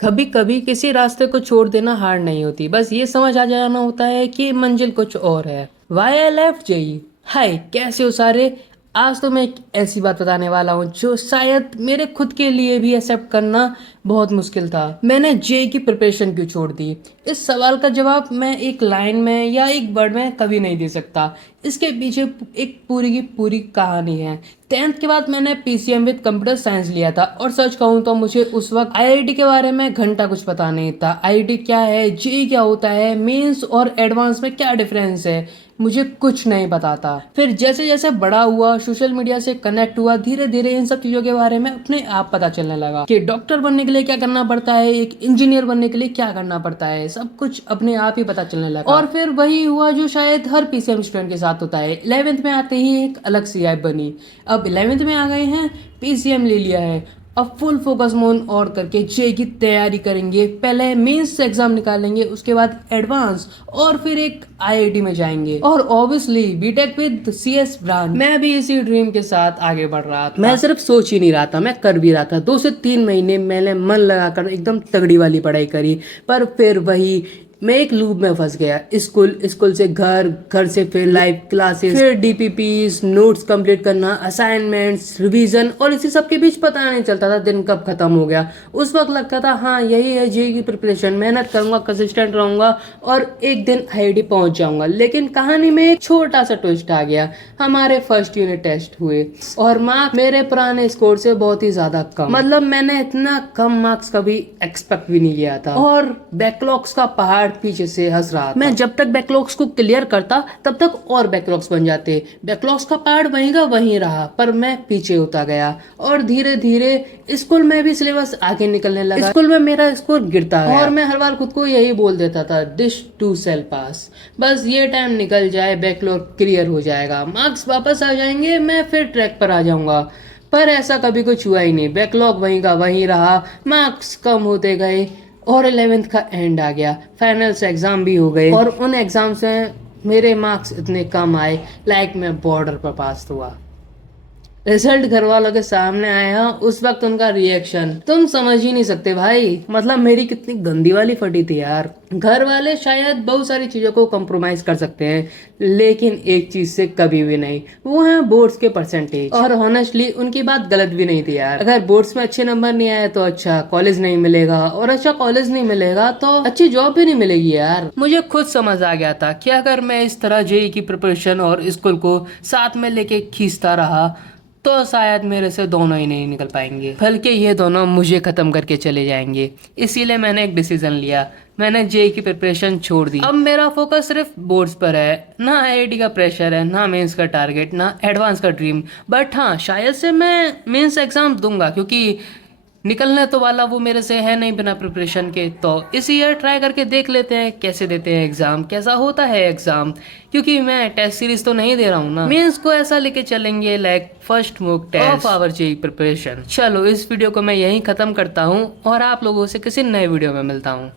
कभी कभी किसी रास्ते को छोड़ देना हार नहीं होती, बस ये समझ आ जाना होता है कि मंजिल कुछ और है। Why I left JE. Hi, कैसे हो सारे। आज तो मैं एक ऐसी बात बताने वाला हूँ जो शायद मेरे खुद के लिए भी एक्सेप्ट करना बहुत मुश्किल था। मैंने जेई की प्रिपरेशन क्यों छोड़ दी? इस सवाल का जवाब मैं एक लाइन में या एक वर्ड में कभी नहीं दे सकता। इसके पीछे एक पूरी की पूरी कहानी है। 10th के बाद मैंने पीसीएम विद कंप्यूटर साइंस लिया था और सच कहूँ तो मुझे उस वक्त आईआईटी के बारे में घंटा कुछ पता नहीं था। आईआईटी क्या है, जेई क्या होता है, मेंस और एडवांस में क्या डिफरेंस है, मुझे कुछ नहीं पता था। फिर जैसे जैसे बड़ा हुआ, सोशल मीडिया से कनेक्ट हुआ, धीरे धीरे इन सब चीजों के बारे में अपने आप पता चलने लगा कि डॉक्टर बनने के लिए क्या करना पड़ता है, एक इंजीनियर बनने के लिए क्या करना पड़ता है, सब कुछ अपने आप ही पता चलने लगा। और फिर वही हुआ जो शायद हर पीसीएम स्टूडेंट के साथ होता है। 11th में आते ही एक अलग सी लाइफ बनी। अब 11th में आ गए हैं, पीसीएम ले लिया है, अब फुल फोकस मोन और करके जे की तैयारी करेंगे। पहले मेंस से एग्जाम निकालेंगे, उसके बाद एडवांस, और फिर एक आईआईटी में जाएंगे, और obviously BTech with CS branch. मैं भी इसी ड्रीम के साथ आगे बढ़ रहा था। मैं सिर्फ सोच ही नहीं रहा था, मैं कर भी रहा था। 2 से 3 महीने मैंने मन लगाकर एकदम तगड़ी वाली पढ़ाई करी, पर फिर वही मैं एक लूप में फंस गया। स्कूल, स्कूल से घर, घर से फिर लाइव क्लासेस, फिर डीपीपीस, नोट्स कंप्लीट करना, असाइनमेंट्स, रिवीजन, और इसी सब के बीच पता नहीं चलता था दिन कब खत्म हो गया। उस वक्त लगता था हाँ यही है जेई की प्रिपरेशन, मेहनत करूंगा, कंसिस्टेंट रहूंगा और एक दिन आईआईटी पहुंच जाऊंगा। लेकिन कहानी में एक छोटा सा ट्विस्ट आ गया। हमारे फर्स्ट यूनिट टेस्ट हुए और मार्क्स मेरे पुराने स्कोर से बहुत ही ज्यादा कम। मतलब मैंने इतना कम मार्क्स कभी एक्सपेक्ट भी नहीं किया था, और बैकलॉग्स का पहाड़ पीछे से हंस रहा था। मैं जब तक बैकलॉग्स को क्लियर करता तब तक और बैकलॉग्स बन जाते। बैकलॉग्स का पहाड़ वहीं का वहीं रहा, पर मैं पीछे होता गया, और धीरे धीरे स्कूल में भी सिलेबस आगे निकलने लगा। स्कूल में मेरा स्कोर गिरता गया और मैं हर बार खुद को यही बोल देता था, दिस टू सेल पास। बस ये टाइम निकल जाए, बैकलॉग क्लियर हो जाएगा, मार्क्स वापस आ जाएंगे, मैं फिर ट्रैक पर आ जाऊंगा। पर ऐसा कभी कुछ हुआ ही नहीं। बैकलॉग वहीं का वहीं रहा, मार्क्स कम होते गए, और 11th का एंड आ गया। फाइनल्स एग्जाम भी हो गए, और उन एग्जाम्स में मेरे मार्क्स इतने कम आए, लाइक मैं बॉर्डर पर पास हुआ। रिजल्ट घर वालों के सामने आया, उस वक्त उनका रिएक्शन तुम समझ ही नहीं सकते भाई। मतलब मेरी कितनी गंदी वाली फटी थी यार। घर वाले शायद बहुत सारी चीजों को कॉम्प्रोमाइज कर सकते हैं, लेकिन एक चीज से कभी भी नहीं, वो है बोर्ड्स के परसेंटेज। और ऑनेस्टली उनकी बात गलत भी नहीं थी यार। अगर बोर्ड्स में अच्छे नंबर नहीं आए तो अच्छा कॉलेज नहीं मिलेगा, और अच्छा कॉलेज नहीं मिलेगा तो अच्छी जॉब भी नहीं मिलेगी यार। मुझे खुद समझ आ गया था कि अगर मैं इस तरह जेई की प्रिपरेशन और स्कूल को साथ में लेके खींचता रहा तो शायद मेरे से दोनों ही नहीं निकल पाएंगे, बल्कि ये दोनों मुझे खत्म करके चले जाएंगे। इसीलिए मैंने एक डिसीजन लिया, मैंने जेई की प्रिपरेशन छोड़ दी। अब मेरा फोकस सिर्फ बोर्ड्स पर है, ना आईआईटी का प्रेशर है, ना मेंस का टारगेट, ना एडवांस का ड्रीम। बट हाँ, शायद से मैं मेंस एग्जाम दूंगा, क्योंकि निकलने तो वाला वो मेरे से है नहीं बिना प्रिपरेशन के। तो इस ईयर ट्राई करके देख लेते हैं कैसे देते हैं एग्जाम, कैसा होता है एग्जाम, क्योंकि मैं टेस्ट सीरीज तो नहीं दे रहा हूँ ना। मेंस को ऐसा लेके चलेंगे like first mock test of our JEE preparation. चलो इस वीडियो को मैं यहीं खत्म करता हूँ और आप लोगों से किसी नए वीडियो में मिलता हूँ।